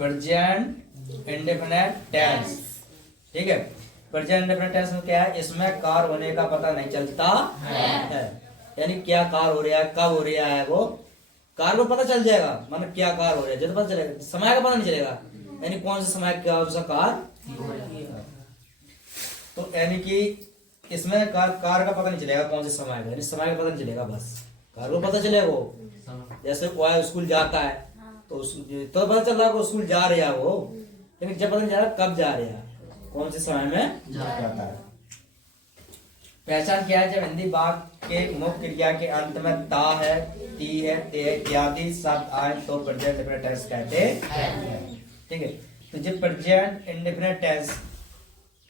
Present indefinite tense. ठीक है, present indefinite tense में क्या है, इसमें कार्य होने का पता नहीं चलता है। यानी क्या कार्य हो रहा है, कब हो रहा है, वो कार्य को पता चल जाएगा, मतलब क्या कार्य हो रहा है जब पता चलेगा, समय का पता नहीं चलेगा, यानी कौन से समय क्या सा कार्य। तो यानी कि इसमें कार्य का पता नहीं चलेगा कौन से समय का, यानी समय का पता नहीं चलेगा, बस कार्य को पता चलेगा। वो जैसे वो स्कूल जाता है तो तो पता चल रहा है वो स्कूल जा रहा है वो, लेकिन जब पता नहीं चल रहा कब जा रहा है, कौन से समय में जाता है। पहचान क्या है, जब हिंदी वाक्य के मुख्य क्रिया के अंत में ता है, ती है, ते है इत्यादि शब्द आए तो प्रेजेंट इंडेफिनिट टेंस कहते हैं। ठीक है, तो जब प्रेजेंट इंडेफिनिट टेंस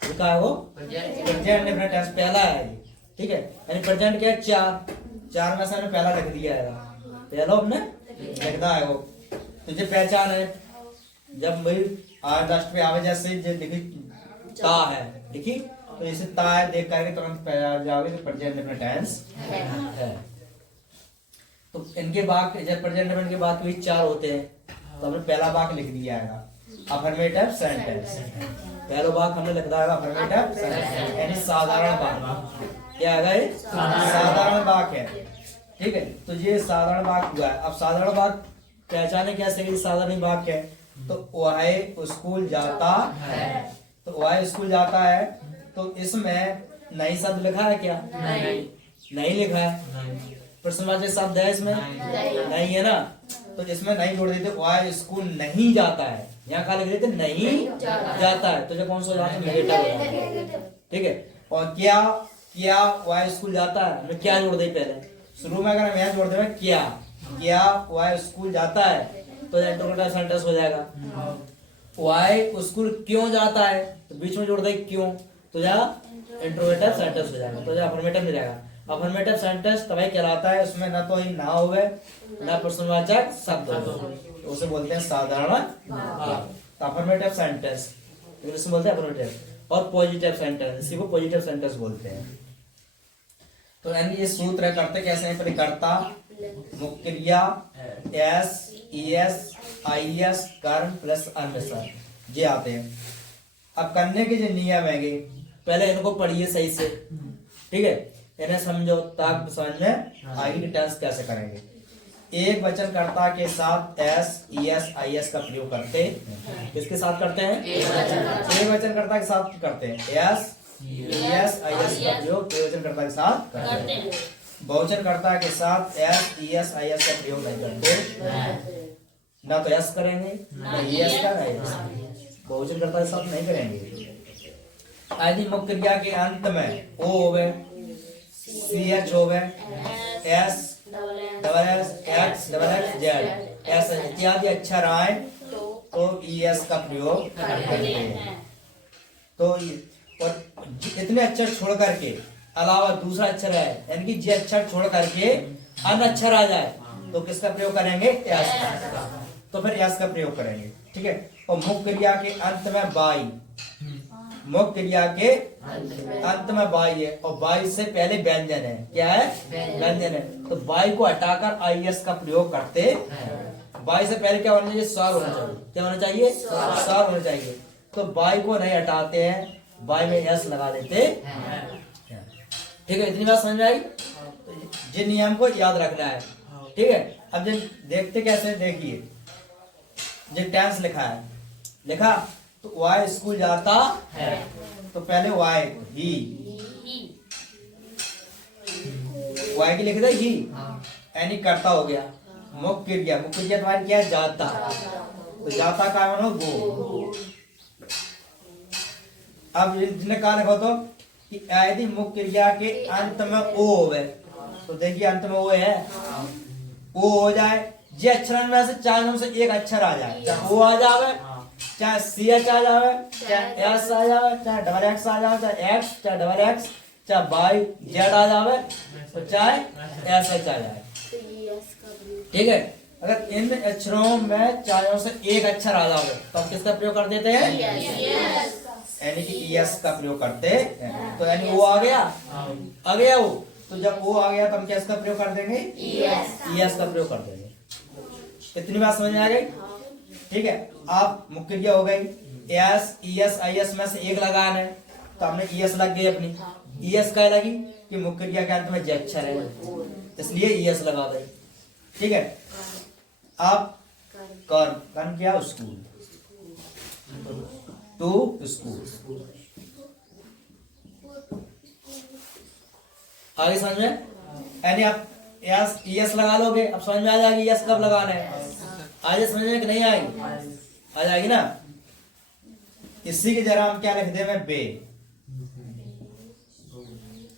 लिखा है वो प्रेजेंट इंडेफिनिट टेंस पहला है। ठीक है, यानी प्रेजेंट क्या है, चार में से हमने पहला लिख दिया है, पहला हमने लिखना है वो। तो जो पहचान है, जब भाई लास्ट पे आवे जैसे जो लिखी ता है, लिखी तो इसे ता है देख करके तुरंत पहचान जाओगे तो प्रेजेंट इंडेफिनिट टेंस है। तो इनके वाक्य जब प्रेजेंट इंडेफिनिट के वाक्य भी 4 होते हैं, तो हमने पहला वाक्य लिख दिया है अफर्मेटिव सेंटेंस। पहला वाक्य हमने लिख दिया है अफर्मेटिव सेंटेंस, यानी साधारण वाक्य। क्या है, साधारण वाक्य है। ठीक है, तो ये साधारण वाक्य हुआ है। अब साधारण वाक्य पहचाने कैसे कि साधारण वाक्य है, तो वह स्कूल जाता है, तो वह स्कूल जाता है, तो इसमें नई शब्द लिखा है क्या, नहीं लिखा है। प्रश्नवाचक शब्द है इसमें, नहीं है ना, तो इसमें नहीं जोड़ देते, वह स्कूल नहीं जाता है, यहाँ क्या लिख देते, नहीं जाता है, तो जब कौन सा हो जाता है, नेगेटिव हो जाता है। ठीक है, और क्या वह स्कूल जाता है, मैं क्या जोड़ दे पहले शुरू में, अगर मैं जोड़ दे क्या वह स्कूल जाता है तो इंटरोगेटिव सेंटेंस हो जाएगा। वह स्कूल क्यों जाता है, तो बीच में जोड़ दे क्यों, तो जा इंटरोगेटिव सेंटेंस हो जाएगा, तो जा अफर्मेटिव में जाएगा। अफर्मेटिव सेंटेंस तभी कहलाता है उसमें ना तो ही ना होवे ना प्रश्नवाचक शब्द हो, तो उसे बोलते हैं साधारण वाक्य। अफर्मेटिव सेंटेंस इंग्लिश में बोलते हैं अफर्मेटिव, और पॉजिटिव सेंटेंस इसी को पॉजिटिव सेंटेंस बोलते हैं। तो यानी ये सूत्र करते कैसे हैं, पहले कर्ता, मुख्य क्रिया, एस, ईएस, आईएस, कर्म प्लस अन्य ये आते हैं। अब करने के जो नियम है पहले इनको पढ़िए सही से। ठीक है, इन्हें समझो ताकि समझ में आगे की टेंस कैसे करेंगे। एक वचन कर्ता के साथ एस, ईएस, आईएस का प्रयोग करते हैं। किसके साथ करते हैं, एक वचन कर्ता के साथ करते हैं। एस, ईएस, आईएस का प्रयोग एक वचन कर्ता के साथ करते हैं। बहुवचन कर्ता के साथ एस, ईएस, आईएस का प्रयोग नहीं करते, ना तो एस करेंगे ना ईएस का, बहुवचन कर्ता के साथ नहीं करेंगे। यदि मुख्य क्रिया के अंत में ओ होवे, सीएच होवे, S, double S, x, double x, Z S इत्यादि अक्षर आए तो ईएस का प्रयोग करते हैं। तो और इतने अक्षर छोड़ करके अलावा दूसरा अक्षर है, यानी कि जे अक्षर छोड़ करके अन्य अक्षर आ जाए तो किसका प्रयोग करेंगे, एस का, तो फिर एस का प्रयोग करेंगे। ठीक है, और मुख्य क्रिया के अंत में बाई, मुख्य क्रिया के अंत में बाई है और बाई से पहले व्यंजन है, क्या है, व्यंजन है, तो बाई को हटाकर आईएस का प्रयोग करते हैं। बाई से पहले क्या होना चाहिए, स्वर होना चाहिए, क्या होना चाहिए, स्वर होना चाहिए, तो बाई को नहीं हटाते हैं, बाई में एस लगा देते हैं। ठीक है, इतनी बात समझ में आई, जिन नियम को याद रखना है। ठीक है, अब जिन देखते कैसे, देखिए जिन टेंस लिखा है, लिखा तो वाई स्कूल जाता है, तो पहले वाई ही, वाई की लिख दे ही, यानी करता हो गया। मुख्य क्रिया, मुख्य क्रिया तुम्हारी क्या है, जाता, तो जाता का मानो गो। अब जिन्हें कहा लिखो तो कि यदि मुख्य क्रिया के अंत में ओ होवे, तो देखिए अंत में ओ है, ओ हो जाए, जे अक्षर में से चार से एक अक्षर आ जाए, चाहे ओ आ जावे, चाहे सी एच आ जावे, चाहे एस आ जावे, चाहे डबल एक्स आ जावे, चाहे एक्स, चाहे डबल एक्स, चाहे बाई जेड आ जावे, तो चाहे एस एच आ जाए। ठीक है, अगर इन अक्षरों में चारों से एक अक्षर आ जाओगे तो हम किसका प्रयोग कर देते हैं, यानी कि ईएस का प्रयोग करते हैं। तो यानी वो आ गया वो, तो जब वो आ गया तो हम क्या इसका प्रयोग कर देंगे, ईएस का प्रयोग कर देंगे। इतनी बात समझ में आ गई। ठीक है। अब मुख्य क्रिया हो गई, S E S I S में से एक लगाना है, तो हमने ई एस लग गई अपनी। ई एस क्या लगी कि मुख्य क्रिया के अंत में जे अक्षर है, इसलिए ई एस लगा दे। ठीक है। अब कर्म क्या, स्कूल, टू स्कूल। आगे समझ में, यानी आप एस ई एस लगा लोगे, अब समझ में आ जाएगी एस कब लगाना है। आज समझ में कि नहीं आएगी, आ जाएगी ना। इसी की जरा हम क्या लिख दे में बे,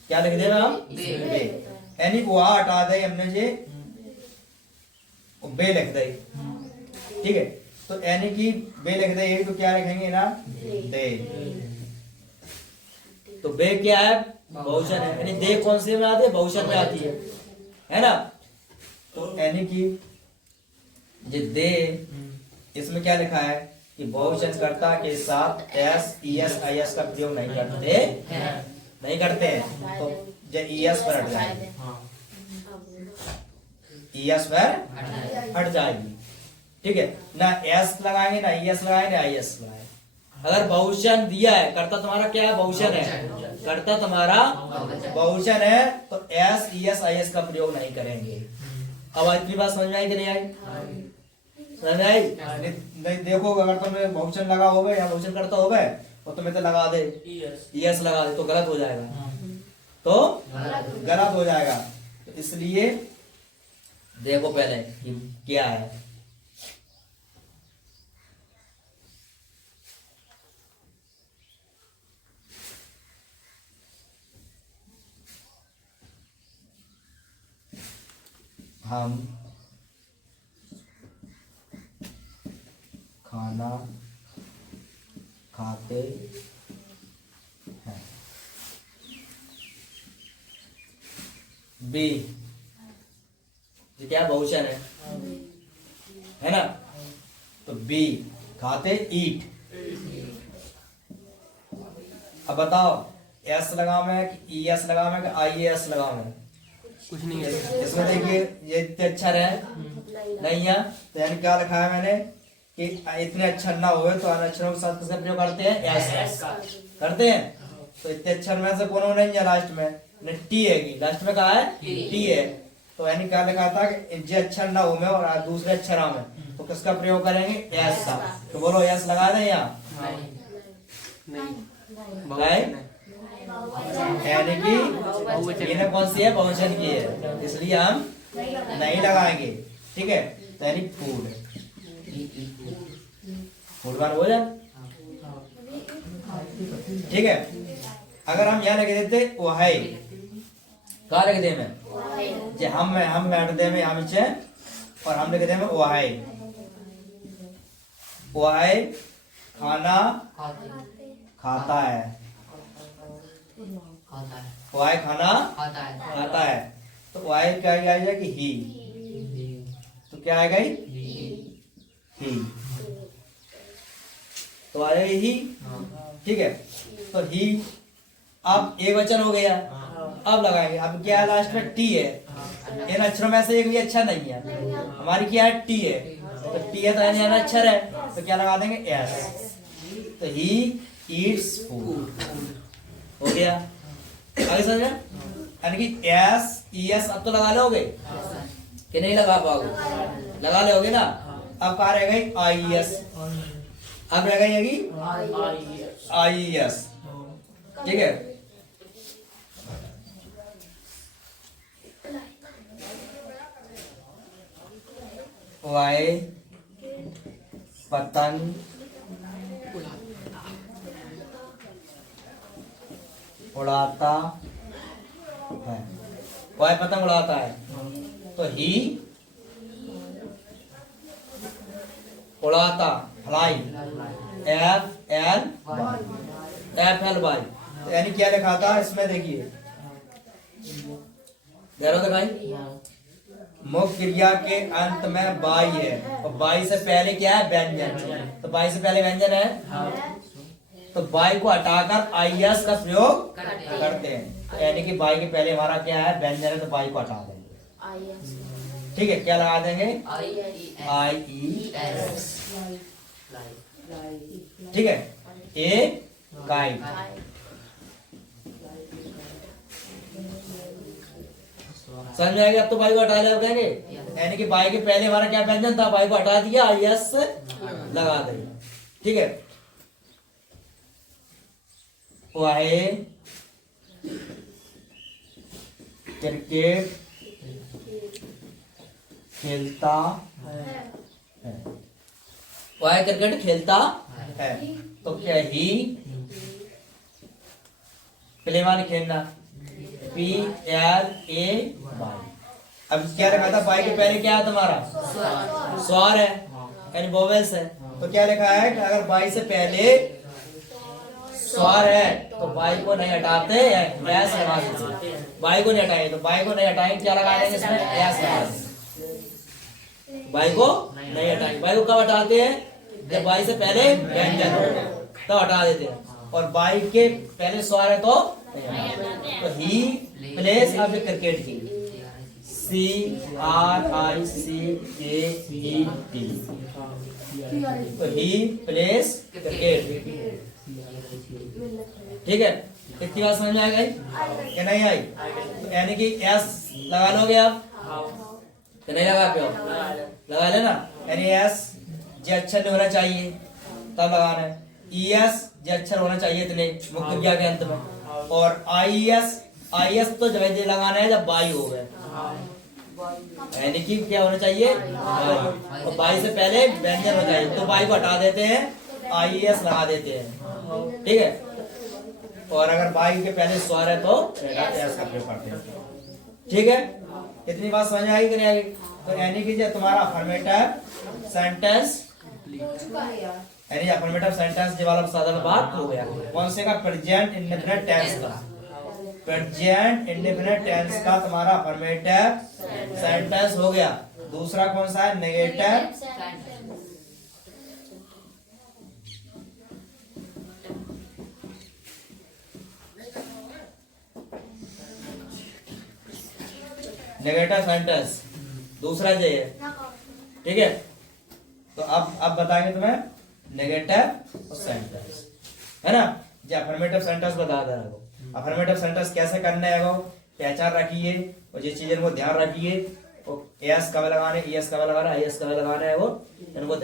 क्या लिख दे हम बे, यानी वो हटा दे हमने जे बे लिख दे। ठीक है, तो यानी कि बे लिख दे, तो क्या लिखेंगे ना, दे। तो बे क्या है, बहुवचन है, यानी दे कौन से में आती है, बहुवचन में आती है ना। तो यानी कि ये दे, इसमें क्या लिखा है कि बहुवचन कर्ता के साथ S E S I S का प्रयोग नहीं करते हैं, तो ये ई एस पर हट जाएगी, ई एस पर हट जाएगी। ठीक है ना, एस लगाएंगे ना ई एस लगाएंगे ना आई एस लगाएंगे। अगर बहुवचन दिया है, कर्ता तुम्हारा क्या है, बहुवचन है, कर्ता तुम्हारा बहुवचन है, तो S E S I S का प्रयोग नहीं करेंगे। अब इतनी बात समझ में आई कि नहीं आई, समझ में आई। नहीं देखो, अगर तुमने बहुवचन लगा होगा या बहुवचन करता होगा और तुम्हें तो लगा दे ई एस लगा दे, तो गलत हो जाएगा, तो गलत हो जाएगा। तो इसलिए देखो पहले कि क्या है। हम खाना खाते हैं। बी, ये क्या बहुवचन है ना, तो बी खाते, ईट। अब बताओ एस लगा में कि ई एस लगा में कि आई एस लगा में, कुछ नहीं है इसमें देखिए ये इतने अक्षर है नहीं है, तो यानी क्या लिखा है मैंने कि इतने अक्षर ना हुए तो अन्य अक्षरों के साथ किसका प्रयोग करते हैं, एस करते हैं। तो इतने अक्षर में से कोनो नहीं है, लास्ट में टी है, लास्ट में कहा है टी है, तो यानी क्या लिखा था कि जे अक्षर ना हो में और दूसरे अक्षर में, तो किसका प्रयोग करेंगे, एस का। तो बोलो एस लगा दें यहाँ, यानी कि इन्हें कौन सी है, बहुवचन की है, इसलिए हम नहीं लगाएंगे। ठीक है, तो यानी फूड, फूड बार भोजन। ठीक है, अगर हम यहाँ लिख देते वो है, कहा लिख दे में जे हम में हट दे में हम इचे, और हम लिख दे में वो है खाना खाता है, वाई खाना खाता है, तो वाई क्या आएगा कि ही, तो क्या आएगा ही, तो आएगा ही। ठीक है, तो ही अब एक वचन हो गया। अब लगाएंगे, अब क्या है, लास्ट में टी है, इन अक्षरों में से एक भी अच्छा नहीं है, हमारी क्या है, टी है, तो टी है तो यानी अक्षर है, तो क्या लगा देंगे, एस। तो ही ईट्स फूड हो गया। आगे समझ में, यानी कि एस ई एस अब तो लगा लोगे कि नहीं लगा पाओगे, लगा लोगे ना। अब कहा रह गई आई एस, अब रह गई आई एस। ठीक है, वाई पतंग उड़ाता है, वह पतंग उड़ाता है, तो ही उड़ाता, फ्लाई, एफ एल वाई, यानी क्या लिखा था इसमें, देखिए दिखाई, मुख्य क्रिया के अंत में बाई है, और बाई से पहले क्या है, व्यंजन, तो बाई से पहले व्यंजन है, तो बाई को हटाकर आई एस का प्रयोग करते हैं, यानी कि बाई के पहले हमारा क्या है, व्यंजन है, तो बाई को हटा देंगे। ठीक है, क्या लगा देंगे, आई ई एस। ठीक है, ए काइट। समझ में आ गया? अब तो बाई को हटा लिया, अब कहेंगे यानी कि बाई के पहले हमारा क्या व्यंजन था, बाई को हटा दिया, आई एस लगा दिया। ठीक है, वाहे क्रिकेट खेलता है, वाहे क्रिकेट खेलता है, तो क्या ही प्ले माने खेलना, पी एल ए वाई। अब क्या रखा था, बाई के पहले क्या है तुम्हारा, स्वर है यानी वोवेल्स है, तो क्या लिखा है कि अगर बाई से पहले स्वर है तो बाई को नहीं हटाते, एस लगा देते। बाई को नहीं हटाएंगे, तो बाई को नहीं हटाएंगे, क्या लगा देंगे इसमें, एस लगा देंगे। बाई को नहीं हटाएंगे, बाई को कब हटाते हैं, जब बाई से पहले व्यंजन हो तो हटा देते हैं, और बाई के पहले स्वर है तो नहीं। तो ही प्लेस अब क्रिकेट की, सी आर आई सी के ई टी, तो ही प्लेस क्रिकेट। ठीक है, इतनी बात समझ में आ गई कि नहीं आई? तो यानी कि एस लगा लोगे आप कि नहीं लगा पे हो, लगा लेना। यानी एस जे अक्षर नहीं होना चाहिए तब लगाना है, ई एस जे अक्षर होना चाहिए इतने मुख्य क्रिया के अंत में, और आई एस तो जब ये लगाना है जब बाई हो गए, यानी कि क्या होना चाहिए, बाई, और बाई से पहले व्यंजन हो जाए तो बाई को हटा देते हैं, आई एस लगा देते हैं। ठीक है, और अगर बाई के पहले स्वर है तो एस करके पढ़ते हैं। ठीक है, इतनी बात समझ में आई कि नहीं आई? तो यानी कि जो तुम्हारा अफर्मेटिव सेंटेंस, यानी अफर्मेटिव सेंटेंस जो वाला साधारण बात हो गया, कौन से का, प्रेजेंट इंडेफिनिट टेंस का, प्रेजेंट इंडेफिनिट टेंस का तुम्हारा अफर्मेटिव सेंटेंस हो गया। दूसरा कौन सा है, नेगेटिव नेगेटिव सेंटेंस, दूसरा जो है। ठीक है, तो अब बताएंगे तुम्हें नेगेटिव सेंटेंस, है ना। जो अफर्मेटिव सेंटेंस बता दे रहा हूँ, अफर्मेटिव सेंटेंस कैसे करना है वो पहचान रखिए, और ये चीजें को ध्यान रखिए। एस कब लगाना है, ई एस कब लगाना है, आई एस कब लगाना है, वो इनको